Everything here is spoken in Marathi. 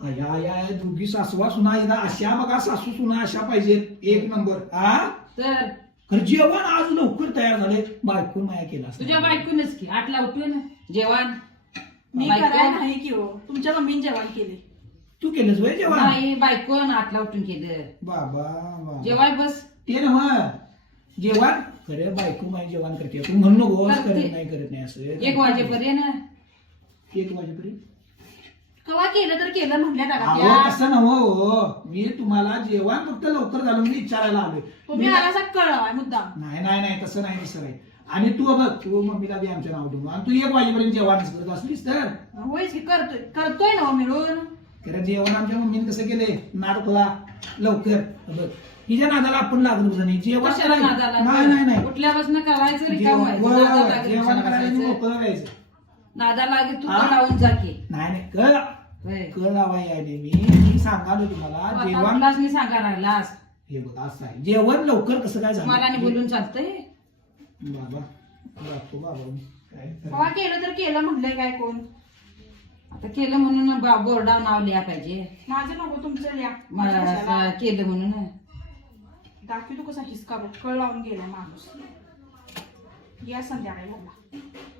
या या दोघी सासवा सुना एकदा अशा बघा सासू सुना अशा पाहिजेत एक नंबर हा तर खरं जेवण आज लवकर तयार झाले बायको माया केला असता. तुझ्या बायकोनच की 8ला उठून जेवण मी करायला नाही की हो तुमच्या मम्मीने जेवण केले. तू केलंस वय जेवण नाही बायकोन 8ला उठून केलं बाबा जेवाय बस ते ना जेवण खरं बायको माय जेवण करते तू म्हणू नको करते. करत नाही असं 1 वाजेपर्यंत 1 वाजेपर्यंत कवा केलं तर केलं म्हटल्या अहो टाका तसं नव्ह मी तुम्हाला जेवण फक्त लवकर झालं मी विचारायला आलोय तुम्ही मी- आलासा कळवाय मुद्दाम. नाही तसं नाही सर आहे आणि तू बघ तू मम्मीला बी आमच्या नाव देऊ आणि तू 1 वाजेपर्यंत जेवण करत असलीस तर होयच की करतोय ना हो मिळून. खरं जेवण आमच्या मम्मीने कसं केलंय नाटकला लवकर बघ हिच्या नादाला आपण लागलो नाही जेवण कशाला करायचं. नादाला नाही उठल्यापासून करायचं रिकाम जेवण व्हायचं नादा लागेल जेवण कशाला करायला बसायचं? मोकळं व्हायचं नादा लागेल तू हा? पण लावून जा की नाही कळ होय. कळ लावाय आहे मी सांगालो तुम्हाला आता जेवण तुलाच मी सांगा लागलास हे बघ असं आहे जेवण लवकर कसं काय मला नाही झालं बोलून चालतंय बाबा बाबा काय कवा केलं तर केलं म्हटलंय काय कोण. आता केलं म्हणून बोर्डावर नाव लिहा पाहिजे माझं नको तुमचं लिहा. मला माझ्या कशाला? असं केलं म्हणून दाखवी तू कसा हिसका बघ कळ लावून गेलाय माणूस. या संध्याकाळी घरला.